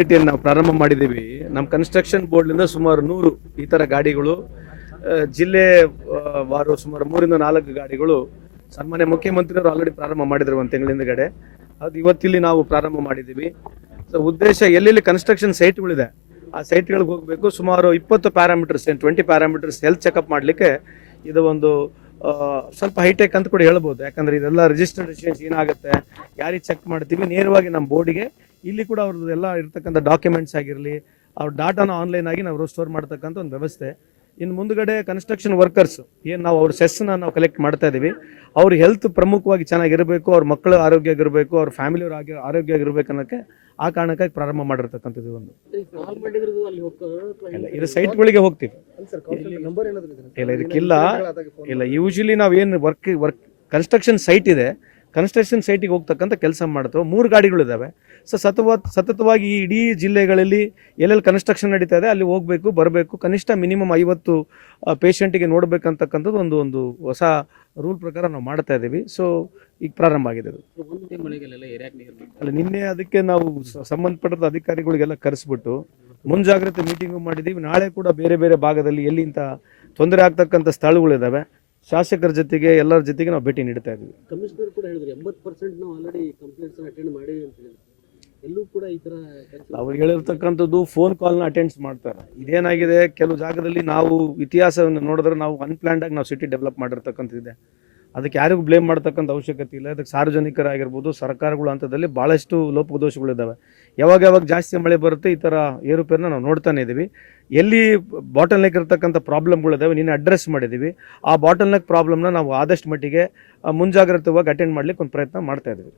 ನಾವು ಪ್ರಾರಂಭ ಮಾಡಿದ್ದೀವಿ. ನಮ್ಮ ಕನ್ಸ್ಟ್ರಕ್ಷನ್ ಬೋರ್ಡ್ನಿಂದ ಸುಮಾರು 100 ಈ ಥರ ಗಾಡಿಗಳು ಜಿಲ್ಲೆ ವಾರು ಸುಮಾರು 3 ರಿಂದ 4 ಗಾಡಿಗಳು ಸನ್ಮಾನ್ಯ ಮುಖ್ಯಮಂತ್ರಿಯವರು ಆಲ್ರೆಡಿ ಪ್ರಾರಂಭ ಮಾಡಿದ್ರು ಒಂದು ತಿಂಗಳಿಂದಗಡೆ. ಅದು ಇವತ್ತಿಲ್ಲಿ ನಾವು ಪ್ರಾರಂಭ ಮಾಡಿದ್ದೀವಿ. ಸೊ ಉದ್ದೇಶ ಎಲ್ಲೆಲ್ಲಿ ಕನ್ಸ್ಟ್ರಕ್ಷನ್ ಸೈಟ್ಗಳಿದೆ ಆ ಸೈಟ್ಗಳಿಗೆ ಹೋಗಬೇಕು. ಸುಮಾರು 20 ಪ್ಯಾರಾಮೀಟರ್ಸ್ 20 ಪ್ಯಾರಾಮೀಟರ್ಸ್ ಹೆಲ್ತ್ ಚೆಕಪ್ ಮಾಡಲಿಕ್ಕೆ ಇದು ಒಂದು ಸ್ವಲ್ಪ ಹೈಟೆಕ್ ಅಂತ ಕೂಡ ಹೇಳ್ಬೋದು. ಯಾಕಂದರೆ ಇದೆಲ್ಲ ರಿಜಿಸ್ಟರ್ಡ್ ರೆಸಿಡೆನ್ಸ್ ಏನಾಗುತ್ತೆ ಯಾರಿಗೆ ಚೆಕ್ ಮಾಡ್ತೀವಿ ನೇರವಾಗಿ ನಮ್ಮ ಬೋರ್ಡಿಗೆ ಇಲ್ಲಿ ಕೂಡ ಅವ್ರದ್ದು ಎಲ್ಲ ಇರ್ತಕ್ಕಂಥ ಡಾಕ್ಯುಮೆಂಟ್ಸ್ ಆಗಿರಲಿ ಅವ್ರ ಡಾಟಾನ ಆನ್ಲೈನ್ ಆಗಿ ನಾವು ಸ್ಟೋರ್ ಮಾಡ್ತಕ್ಕಂಥ ಒಂದು ವ್ಯವಸ್ಥೆ. ಇನ್ನು ಮುಂದುಗಡೆ ಕನ್ಸ್ಟ್ರಕ್ಷನ್ ವರ್ಕರ್ಸ್ ಏನು ನಾವು ಅವ್ರ ಸೆಸ್ನ ನಾವು ಕಲೆಕ್ಟ್ ಮಾಡ್ತಾ ಇದ್ದೀವಿ, ಅವ್ರ ಹೆಲ್ತ್ ಪ್ರಮುಖವಾಗಿ ಚೆನ್ನಾಗಿರಬೇಕು, ಅವ್ರ ಮಕ್ಕಳು ಆರೋಗ್ಯ ಆಗಿರಬೇಕು, ಅವ್ರ ಫ್ಯಾಮಿಲಿಯವ್ರ ಆರೋಗ್ಯ ಆಗಿರ್ಬೇಕು ಅನ್ನೋಕ್ಕೆ ಆ ಕಾರಣಕ್ಕಾಗಿ ಪ್ರಾರಂಭ ಮಾಡಿರ್ತಕ್ಕಂಥದ್ದು ಒಂದು. ಇದು ಸೈಟ್ಗಳಿಗೆ ಹೋಗ್ತೀವಿ. ಇಲ್ಲ ಇದಕ್ಕಿಲ್ಲ ಇಲ್ಲ ಯೂಶಲಿ ನಾವೇನು ವರ್ಕ್ ಕನ್ಸ್ಟ್ರಕ್ಷನ್ ಸೈಟ್ ಇದೆ, ಕನ್ಸ್ಟ್ರಕ್ಷನ್ ಸೈಟಿಗೆ ಹೋಗ್ತಕ್ಕಂಥ ಕೆಲಸ ಮಾಡ್ತೇವೆ. 3 ಗಾಡಿಗಳಿದ್ದಾವೆ. ಸೊ ಸತತವಾಗಿ ಈ ಇಡೀ ಜಿಲ್ಲೆಗಳಲ್ಲಿ ಎಲ್ಲೆಲ್ಲಿ ಕನ್ಸ್ಟ್ರಕ್ಷನ್ ನಡೀತಾ ಇದೆ ಅಲ್ಲಿ ಹೋಗಬೇಕು ಬರಬೇಕು. ಕನಿಷ್ಠ ಮಿನಿಮಮ್ 50 ಪೇಷಂಟಿಗೆ ನೋಡಬೇಕಂತಕ್ಕಂಥದ್ದು ಒಂದು ಹೊಸ ರೂಲ್ ಪ್ರಕಾರ ನಾವು ಮಾಡ್ತಾ ಇದ್ದೀವಿ. ಸೊ ಈಗ ಪ್ರಾರಂಭ ಆಗಿದೆ ಅದು. ಅಲ್ಲ ನಿನ್ನೆ ಅದಕ್ಕೆ ನಾವು ಸಂಬಂಧಪಟ್ಟ ಅಧಿಕಾರಿಗಳಿಗೆಲ್ಲ ಕರೆಸ್ಬಿಟ್ಟು ಮುಂಜಾಗ್ರತೆ ಮೀಟಿಂಗು ಮಾಡಿದ್ದೀವಿ. ನಾಳೆ ಕೂಡ ಬೇರೆ ಬೇರೆ ಭಾಗದಲ್ಲಿ ಎಲ್ಲಿ ಇಂಥ ತೊಂದರೆ ಆಗ್ತಕ್ಕಂಥ ಸ್ಥಳಗಳಿದ್ದಾವೆ ಶಾಸಕರ ಜೊತೆಗೆ ಎಲ್ಲರ ಜೊತೆಗೆ ನಾವು ಭೇಟಿ ನೀಡ್ತಾ ಇದ್ದೀವಿ. ಕಮಿಷನರ್ ಕೂಡ ಹೇಳಿದ್ರು 80% ನಾವು ಆಲ್ರೆಡಿ ಕಂಪ್ಲೇಂಟ್ಸ್ ಅಟೆಂಡ್ ಮಾಡಿದ್ದೀವಿ ಅಂತ ಹೇಳಿದ್ರು. ಎಲ್ಲೂ ಕೂಡ ಈ ಥರ ಅವ್ರು ಹೇಳಿರ್ತಕ್ಕಂಥದ್ದು ಫೋನ್ ಕಾಲ್ನ ಅಟೆಂಡ್ಸ್ ಮಾಡ್ತಾರೆ. ಇದೇನಾಗಿದೆ ಕೆಲವು ಜಾಗದಲ್ಲಿ ನಾವು ಇತಿಹಾಸವನ್ನು ನೋಡಿದ್ರೆ ನಾವು ಅನ್ಪ್ಲಾನ್ಡಾಗಿ ನಾವು ಸಿಟಿ ಡೆವಲಪ್ ಮಾಡಿರ್ತಕ್ಕಂಥದ್ದಿದೆ. ಅದಕ್ಕೆ ಯಾರಿಗೂ ಬ್ಲೇಮ್ ಮಾಡ್ತಕ್ಕಂಥ ಅವಶ್ಯಕತೆ ಇಲ್ಲ. ಅದಕ್ಕೆ ಸಾರ್ವಜನಿಕರಾಗಿರ್ಬೋದು ಸರ್ಕಾರಗಳು ಹಂತದಲ್ಲಿ ಭಾಳಷ್ಟು ಲೋಪದೋಷಗಳಿದ್ದಾವೆ. ಯಾವಾಗ ಜಾಸ್ತಿ ಮಳೆ ಬರುತ್ತೆ ಈ ಥರ ಏರುಪೇರನ್ನ ನಾವು ನೋಡ್ತಾನೆ ಇದ್ದೀವಿ. ಎಲ್ಲಿ ಬಾಟಲ್ ನೆಕ್ ಇರ್ತಕ್ಕಂಥ ಪ್ರಾಬ್ಲಮ್ಗಳಿದ್ದಾವೆ ನಿನ್ನೆ ಅಡ್ರೆಸ್ ಮಾಡಿದ್ದೀವಿ. ಆ ಬಾಟಲ್ ನೆಕ್ ಪ್ರಾಬ್ಲಮ್ನ ನಾವು ಆದಷ್ಟು ಮಟ್ಟಿಗೆ ಮುಂಜಾಗ್ರತವಾಗಿ ಅಟೆಂಡ್ ಮಾಡ್ಲಿಕ್ಕೆ ಒಂದು ಪ್ರಯತ್ನ ಮಾಡ್ತಾ ಇದ್ದೀವಿ.